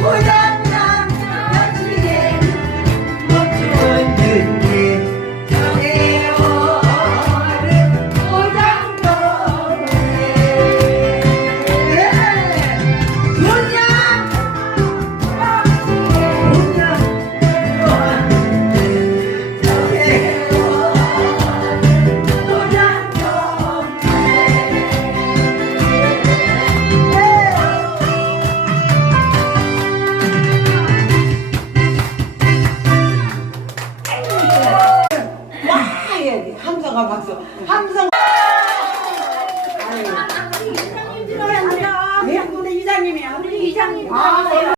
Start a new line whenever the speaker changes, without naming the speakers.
Cuidado! 박수가 박수. 함성. 아유. 네? 이장님이야. 우리 이장님. 아, 네.